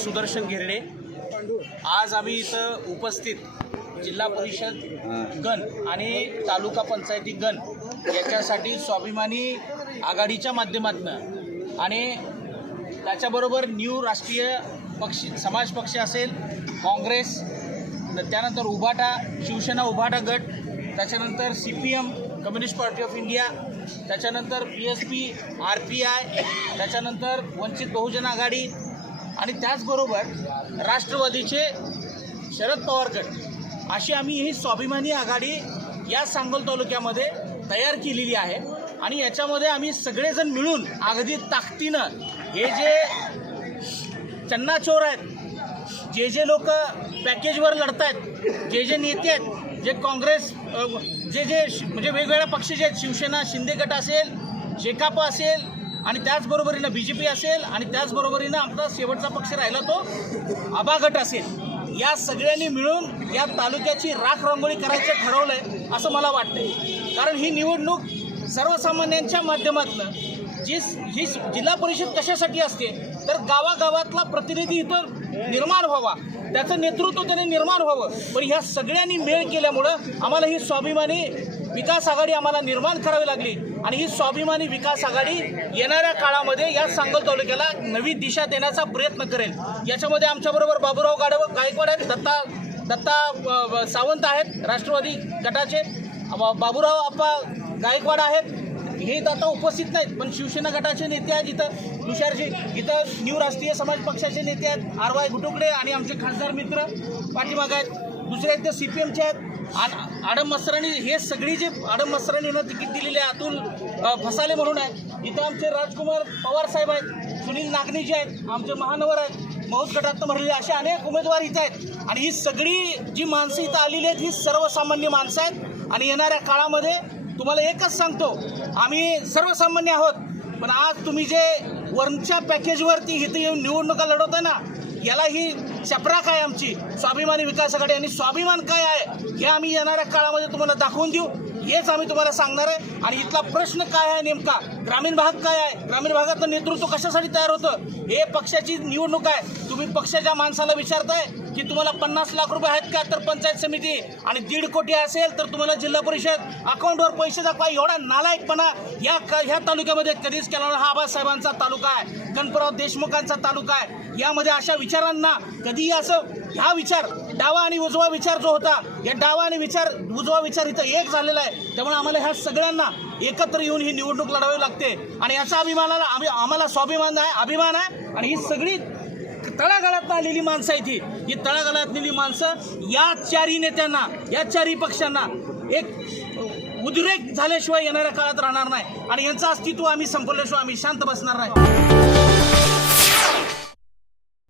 सुदर्शन गिरडे। आज आम्ही इथं उपस्थित जिल्हा परिषद गण आणि तालुका पंचायती गण याच्यासाठी स्वाभिमानी आघाडीच्या माध्यमातून आणि त्याच्याबरोबर न्यू राष्ट्रीय पक्ष समाज पक्ष असेल, काँग्रेस, त्यानंतर उभाटा, शिवसेना उभाटा गट, त्याच्यानंतर CPM communist party of India, त्याच्यानंतर PSP, RPI, त्याच्यानंतर वंचित बहुजन आघाडी आणि त्याचबरोबर राष्ट्रवादीचे शरद पवार गट अशी आम्ही ही स्वाभिमानी आघाडी या सांगोल तालुक्यामध्ये तयार केलेली आहे। आणि याच्यामध्ये आम्ही सगळेजण मिळून अगदी ताकदीनं हे जे चन्नाचोर आहेत, जे लोक पॅकेजवर लढत आहेत, जे नेते आहेत, जे काँग्रेस जे म्हणजे वेगवेगळ्या पक्ष जे आहेत, शिवसेना शिंदे गट असेल, शेकाप असेल आणि त्याचबरोबरीनं BJP असेल आणि त्याचबरोबरीनं आमचा शेवटचा पक्ष राहिला तो आबा गट असेल, या सगळ्यांनी मिळून या तालुक्याची राख रांगोळी करायचं ठरवलंय असं मला वाटतंय। कारण ही निवडणूक सर्वसामान्यांच्या माध्यमातून ही जिल्हा परिषद कशासाठी असते तर गावागावातला प्रतिनिधी इथं निर्माण व्हावा, त्याचं नेतृत्व त्याने निर्माण व्हावं। पण ह्या सगळ्यांनी मेळ केल्यामुळं आम्हाला ही स्वाभिमानी विकास आघाडी आम्हाला निर्माण करावी लागली आणि ही स्वाभिमानी विकास आघाडी येणाऱ्या काळामध्ये या सांगोल तालुक्याला नवी दिशा देण्याचा प्रयत्न करेल। याच्यामध्ये आमच्याबरोबर बाबूराव गायकवाड आहेत, दत्ता सावंत आहेत राष्ट्रवादी गटाचे, बाबूराव आप्पा गायकवाड आहेत, हे आता उपस्थित नाहीत पण शिवसेना गटाचे नेते आहेत, इथं तुषारजी, इथं न्यू राष्ट्रीय समाज पक्षाचे नेते आहेत RY घुटुकडे आणि आमचे खासदार मित्र पाठीमागे आहेत, दुसरे आहेत ते CPMचे आहेत आडम मस्रानी, हे सगळी जे आडम मस्रानीनं तिकीट दिलेले अतुल फसाले म्हणून आहेत, इथं आमचे राजकुमार पवार साहेब आहेत, सुनील नागनीजी आहेत, आमचे महानवर आहेत, मौत गटात भरलेले असे अनेक उमेदवार इथं आहेत। आणि ही सगळी जी माणसं इथं आलेली आहेत ही सर्वसामान्य माणसं आहेत आणि येणाऱ्या काळामध्ये तुम्हाला एकच सांगतो, आम्ही सर्वसामान्य आहोत, पण आज तुम्ही जे वरच्या पॅकेजवरती इथं येऊन निवडणुका लढवताय ना, याला ही चपरा काय आमची स्वाभिमानी विकास आघाडी आणि स्वाभिमान काय आहे हे आम्ही येणाऱ्या काळामध्ये तुम्हाला दाखवून देऊ, हेच आम्ही तुम्हाला सांगणार आहे। आणि इथला प्रश्न काय आहे नेमका, ग्रामीण भाग काय आहे, ग्रामीण भागातलं नेतृत्व कशासाठी तयार होतं, हे पक्षाची निवडणूक आहे। तुम्ही पक्षाच्या माणसाला विचारताय की तुम्हाला 50 लाख रुपये आहेत का, तर पंचायत समिती आणि 1.5 कोटी असेल तर तुम्हाला जिल्हा परिषद अकाउंटवर पैसे दाखवा, एवढा नालायकपणा ह्या तालुक्यामध्ये कधीच केला नाही। हा आबासाहेबांचा तालुका आहे, गणपतराव देशमुखांचा तालुका आहे, यामध्ये अशा विचारांना कधीही असं ह्या विचार डावा आणि उजवा विचार जो होता, या डावा आणि उजवा विचार इथं एक झालेला आहे। त्यामुळे आम्हाला ह्या सगळ्यांना एकत्र येऊन ही निवडणूक लढावी लागते आणि याचा आम्हाला स्वाभिमान आहे, अभिमान आहे। आणि ही सगळी तळागाळात आलेली माणसं आहेत, ही तळागाळात आलेली माणसं या चारही नेत्यांना, या चारही पक्षांना एक उद्रेक झाल्याशिवाय येणाऱ्या काळात राहणार नाही आणि यांचं अस्तित्व आम्ही संपवल्याशिवाय आम्ही शांत बसणार नाही।